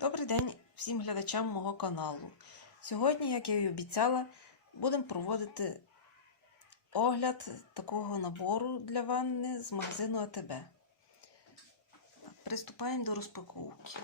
Добрий день всім глядачам мого каналу. Сьогодні, як я і обіцяла, будемо проводити огляд такого набору для ванни з магазину АТБ. Приступаємо до розпаковки.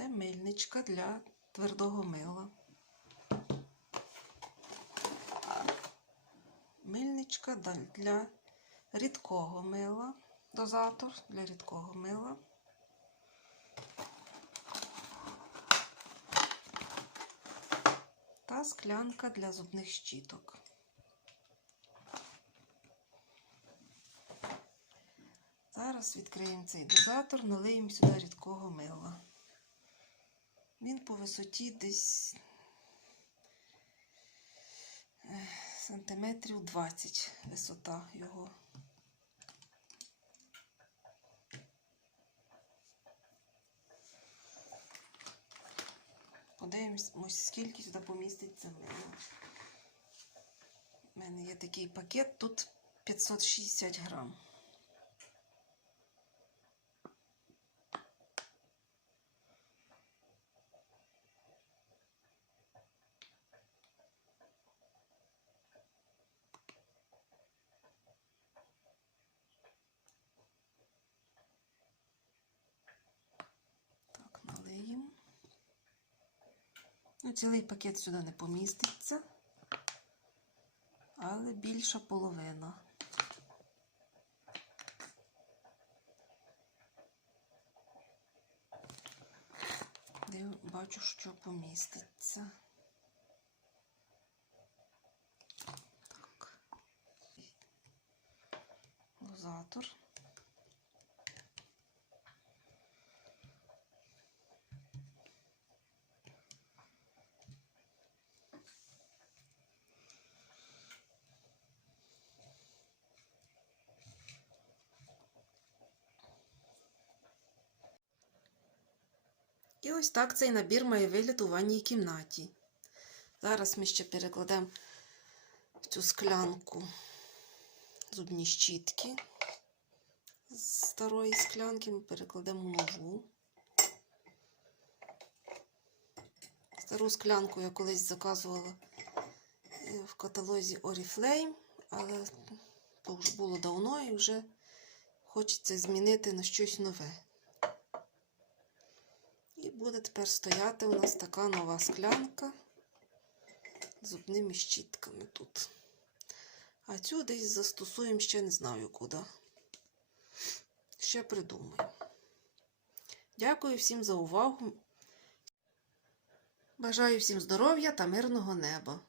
Це мильничка для твердого мила. Мильничка для рідкого мила. Дозатор для рідкого мила. Та склянка для зубних щіток. Зараз відкриємо цей дозатор, налиємо сюди рідкого мила. Він по висоті десь е, сантиметрів 20 висота його. Подивимось, скільки сюди поміститься мило. У мене є такий пакет, тут 560 грам. Так, налиємо. Ну, цілий пакет сюди не поміститься, але більша половина. Див, бачу, що поміститься. Так. Дозатор. І ось так цей набір має вигляд у ванній кімнаті. Зараз ми ще перекладемо в цю склянку зубні щітки. З старої склянки ми перекладемо нову. Стару склянку я колись заказувала е, в каталозі Oriflame, але то вже було давно і вже хочеться змінити на щось нове. І буде тепер стояти у нас така нова склянка з зубними щітками тут. А цю десь застосуємо ще не знаю куди. Ще придумаю. Дякую всім за увагу. Бажаю всім здоров'я та мирного неба.